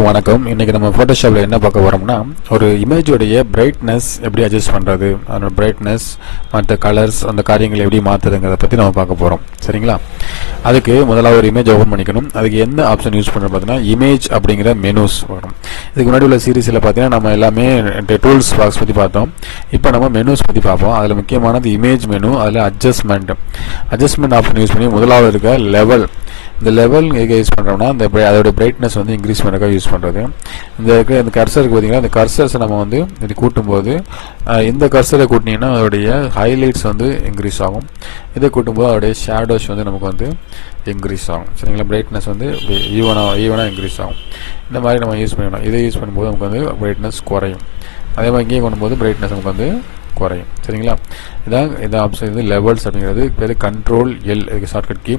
வணக்கம். இன்னைக்கு நம்ம போட்டோஷாப்ல என்ன பார்க்க போறோம்னா, ஒரு இமேஜோடைய பிரைட்னஸ் எப்படி அட்ஜஸ்ட் பண்றது, அதோட பிரைட்னஸ் மற்ற கலர்ஸ் அந்த காரியங்களை எப்படி மாத்துறதுங்கிறத பத்தி நம்ம பார்க்க போறோம். சரிங்களா? அதுக்கு முதல்ல ஒரு இமேஜ் ஓபன் பண்ணிக்கணும். அதுக்கு என்ன ஆப்ஷன் யூஸ் பண்றது பார்த்தீங்கன்னா, இமேஜ் அப்படிங்கிற மெனூஸ் வரும். இதுக்கு முன்னாடி உள்ள சீரிஸ்ல பார்த்தீங்கன்னா நம்ம எல்லாமே டூல்ஸ் பாக்ஸ் பத்தி பார்த்தோம். இப்போ நம்ம மெனூஸ் பத்தி பார்ப்போம். அதுல முக்கியமானது இமேஜ் மெனு. அதுல அட்ஜஸ்ட்மெண்ட் ஆப்ஷன் யூஸ் பண்ணி முதலாவது இருக்க லெவல், இந்த லெவல் எங்கே யூஸ் பண்ணுறோம்னா அந்த அதோட பிரைட்னஸ் வந்து இன்க்ரீஸ் பண்ணுறதுக்காக யூஸ் பண்ணுறது. இந்த கர்சருக்கு பார்த்தீங்கன்னா இந்த கர்சர்ஸை நம்ம வந்து இது கூட்டும்போது இந்த கர்சரை கூட்டினீங்கன்னா அதோடைய ஹைலைட்ஸ் வந்து இன்க்ரீஸ் ஆகும். இதை கூட்டும்போது அதோடைய ஷேடோஸ் வந்து நமக்கு வந்து இன்க்ரீஸ் ஆகும். சரிங்களா? பிரைட்னஸ் வந்து ஈவனாக இன்க்ரீஸ் ஆகும். இந்த மாதிரி நம்ம யூஸ் பண்ணிக்கணும். இதை யூஸ் பண்ணும்போது நமக்கு வந்து பிரைட்னஸ் குறையும். அதே மாதிரி இங்கேயும் கொண்டும்போது பிரைட்னஸ் நமக்கு வந்து குறையும். சரிங்களா? இதான் ஆப்ஷன். இது லெவல்ஸ் அப்படிங்கிறது பேர் கண்ட்ரோல் எல், இதுக்கு ஷார்ட்கட் கீ.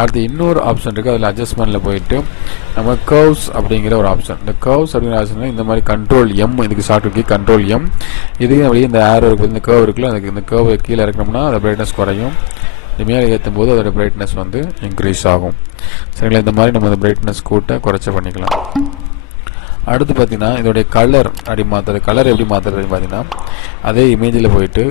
அடுத்து இன்னொரு ஆப்ஷன் இருக்குது. அதில் அட்ஜஸ்ட்மெண்ட்டில் போயிட்டு நம்ம கர்வ்ஸ் அப்படிங்கிற ஒரு ஆப்ஷன். இந்த கர்வ்ஸ் அப்படிங்கிற ஆப்ஷன் இந்த மாதிரி கண்ட்ரோல் எம், இதுக்கு ஷார்ட்கட் கீ கண்ட்ரோல் எம். இதுக்கு அப்படியே இந்த ஏரோ இருக்குது, இந்த கர்வ் இருக்குல்ல, அதுக்கு இந்த கர்வ் கீழே இறக்கணும்னா அதோட பிரைட்னஸ் குறையும். இது மேலே ஏற்றும் போது அதோட பிரைட்னஸ் வந்து இன்க்ரீஸ் ஆகும். சரிங்களா? இந்த மாதிரி நம்ம அந்த பிரைட்னஸ் கூட்ட குறைச்ச பண்ணிக்கலாம். அடுத்து பார்த்தீங்கன்னா இதோடைய கலர் அப்படி மாற்றுறது. கலர் எப்படி மாற்றுறது பார்த்தீங்கன்னா, அதே இமேஜில் போயிட்டு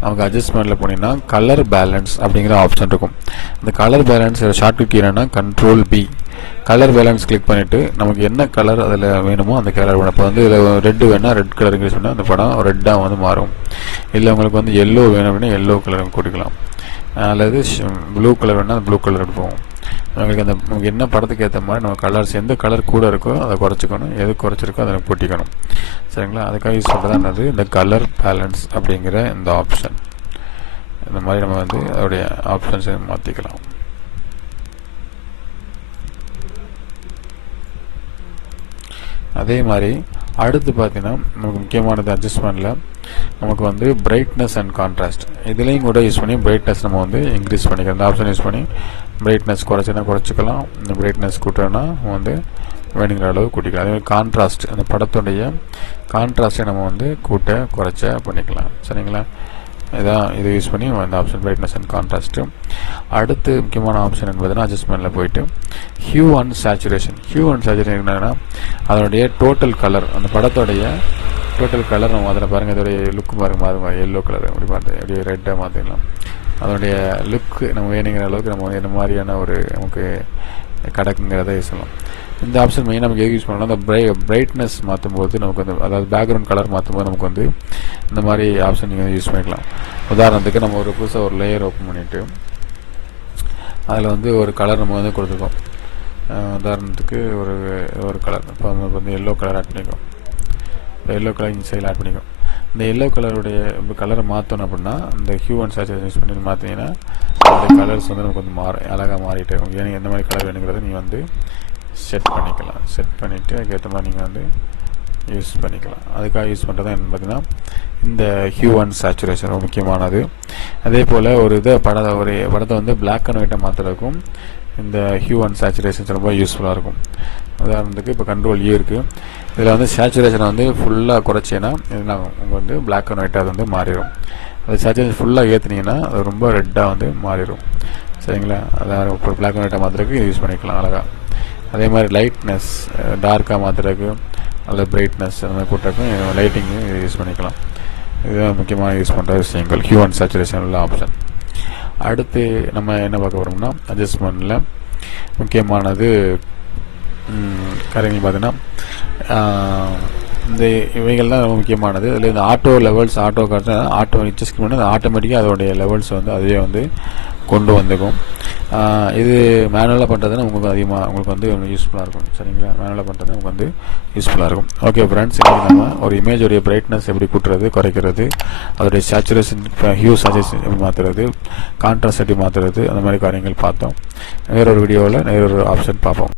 நமக்கு அட்ஜஸ்ட்மெண்ட்டில் போனீங்கன்னா கலர் பேலன்ஸ் அப்படிங்கிற ஆப்ஷன் இருக்கும். இந்த கலர் பேலன்ஸ் ஷார்ட்கட் கீ என்னன்னா control P. Colour balance click பண்ணிவிட்டு நமக்கு என்ன கலர் அதில் வேணுமோ அந்த கலர் வேணும். இப்போ வந்து இதில் ரெட்டு வேணால் ரெட் கலர் இன்க்ரீஸ் பண்ணால் அந்த படம் ரெட்டாக வந்து மாறும். இல்லை உங்களுக்கு வந்து எல்லோ வேணும் அப்படின்னா எல்லோ கலர் கூட்டிக்கலாம். அல்லது ப்ளூ கலர் வேணால் ப்ளூ கலர் எடுப்போம். உங்களுக்கு அந்த நமக்கு என்ன படத்துக்கு ஏற்ற மாதிரி நம்ம கலர்ஸ் எந்த கலர் கூட இருக்கோ அதை குறைச்சிக்கணும், எது குறைச்சிருக்கோ அதை கூட்டிக்கணும். சரிங்களா? அதுக்காக யூஸ் பண்ணுறதானது இந்த கலர் பேலன்ஸ் அப்படிங்கிற இந்த ஆப்ஷன். இந்த மாதிரி நம்ம வந்து அதோடைய ஆப்ஷன்ஸை மாற்றிக்கலாம். அதே மாதிரி அடுத்து பார்த்தீங்கன்னா நமக்கு முக்கியமானது அட்ஜஸ்ட்மெண்ட்டில் நமக்கு வந்து பிரைட்னஸ் அண்ட் கான்ட்ராஸ்ட். இதுலேயும் கூட யூஸ் பண்ணி பிரைட்னஸ் நம்ம வந்து இன்க்ரீஸ் பண்ணிக்கலாம். இந்த ஆப்ஷன் யூஸ் பண்ணி பிரைட்னஸ் குறைச்சினா குறைச்சிக்கலாம், இந்த பிரைட்னஸ் கூட்டணும்னா வந்து வேணுங்கிற அளவு கூட்டிக்கலாம். அதே மாதிரி கான்ட்ராஸ்ட், அந்த படத்துடைய கான்ட்ராஸ்ட்டை நம்ம வந்து கூட்ட குறைச்ச பண்ணிக்கலாம். சரிங்களா? இது யூஸ் பண்ணி அந்த ஆப்ஷன் பிரைட்னஸ் அண்ட் கான்ட்ராஸ்ட்டு. அடுத்து முக்கியமான ஆப்ஷன் என்பதுனா அட்ஜஸ்ட்மெண்ட்டில் போயிட்டு Hugh and saturation. Hugh and saturation என்னன்னா அதனுடைய டோட்டல் கலர், அந்த படத்தோடைய டோட்டல் கலர் நம்ம அதில் பாருங்கள், இதோடைய லுக்கு பாருங்கள் மாறும். எல்லோ கலர் அப்படி பார்த்து அப்படியே ரெட்டாக மாற்றிடலாம். அதனுடைய லுக்கு நம்ம வேணுங்கிற அளவுக்கு நம்ம என்ன மாதிரியான ஒரு நமக்கு கிடக்குங்கிறத யூஸ் பண்ணலாம். இந்த ஆப்ஷன் மெயின் நமக்கு எது யூஸ் பண்ணலாம், அந்த பிரைட்னஸ் மாற்றும் போது நமக்கு வந்து அதாவது பேக்ரவுண்ட் கலர் மாற்றும் போது நமக்கு வந்து இந்த மாதிரி ஆப்ஷன் நீங்கள் யூஸ் பண்ணிக்கலாம். உதாரணத்துக்கு நம்ம ஒரு புதுசாக ஒரு லேயர் ஓப்பன் பண்ணிவிட்டு அதில் வந்து ஒரு கலர் நம்ம வந்து கொடுத்துருக்கோம். உதாரணத்துக்கு ஒரு கலர் இப்போ நம்ம வந்து எல்லோ கலர் ஆட் பண்ணிக்கோம். இப்போ எல்லோ கலர் இன்சைடில் ஆட் பண்ணிக்கோம். இந்த எல்லோ கலருடைய இப்போ கலரை மாற்றணும் அப்படின்னா இந்த ஹியூ அண்ட் சேச்சுரேஷன் யூஸ் பண்ணி மாற்றினீங்கன்னா அந்த கலர்ஸ் வந்து நமக்கு வந்து அழகாக மாறிட்டு உங்களுக்கு எந்த மாதிரி கலர் வேணுங்கிறத நீங்கள் வந்து செட் பண்ணிக்கலாம். செட் பண்ணிவிட்டு அதுக்கேற்ற மாதிரி நீங்கள் வந்து யூஸ் பண்ணிக்கலாம். அதுக்காக யூஸ் பண்ணுறது என்ன பார்த்தீங்கன்னா இந்த ஹியூ அண்ட் சேச்சுரேஷன் ரொம்ப முக்கியமானது. அதே போல் ஒரு படத்தை வந்து பிளாக் அண்ட் ஒயிட்டை மாற்றுறதுக்கும் இந்த ஹியூ அண்ட் சேச்சுரேஷன் ரொம்ப யூஸ்ஃபுல்லாக இருக்கும். உதாரணத்துக்கு இப்போ கண்ட்ரோல் ஏ இருக்குது. இதில் வந்து சேச்சுரேஷனை வந்து ஃபுல்லாக குறைச்சேன்னா என்ன உங்களுக்கு வந்து பிளாக் அண்ட் ஒயிட்டாக அது வந்து மாறிடும். அது சேச்சுரேஷன் ஃபுல்லாக ஏற்றுனீங்கன்னா அது ரொம்ப ரெட்டாக வந்து மாறிடும். சரிங்களா? அதான் இப்போ பிளாக் அண்ட் ஒயிட்டாக மாற்றுறதுக்கு யூஸ் பண்ணிக்கலாம் அழகாக. அதே மாதிரி லைட்னஸ் டார்க்காக மாற்றுறதுக்கு அல்லது பிரைட்னஸ் அந்த மாதிரி கூட்டுறதுக்கும் லைட்டிங்கு யூஸ் பண்ணிக்கலாம். இதுதான் முக்கியமாக யூஸ் பண்ணுற விஷயங்கள் ஹியூ அண்ட் சேச்சுரேஷன் உள்ள ஆப்ஷன். அடுத்து நம்ம என்ன பார்க்க போகிறோம்னா அட்ஜஸ்ட்மெண்ட்டில் முக்கியமானது காரியங்கள் பார்த்தீங்கன்னா இந்த இவைகள் தான் ரொம்ப முக்கியமானது. அதில் இந்த ஆட்டோ லெவல்ஸ் ஆட்டோ அட்ஜஸ்ட் பண்ணி ஆட்டோமேட்டிக்காக அதோடைய லெவல்ஸ் வந்து அதுவே வந்து கொண்டு வந்துக்கும். இது மேனுவலாக பண்ணுறதுன்னா உங்களுக்கு வந்து யூஸ்ஃபுல்லாக இருக்கும். சரிங்களா? மேனுவலாக பண்ணுறது நமக்கு வந்து யூஸ்ஃபுல்லாக இருக்கும். ஓகே ஃப்ரெண்ட்ஸ், இன்றைக்கி நம்ம ஒரு இமேஜோடைய பிரைட்னஸ் எப்படி கூட்டுறது, குறைக்கிறது, அதோடைய சேச்சுரேஷன் ஹியூ சேச்சுரேஷன் எப்படி மாற்றுறது, கான்ட்ராஸ்ட் எப்படி மாற்றுறது, அந்த மாதிரி காரியங்கள் பார்த்தோம். வேறொரு வீடியோவில் வேறொரு ஆப்ஷன் பார்ப்போம்.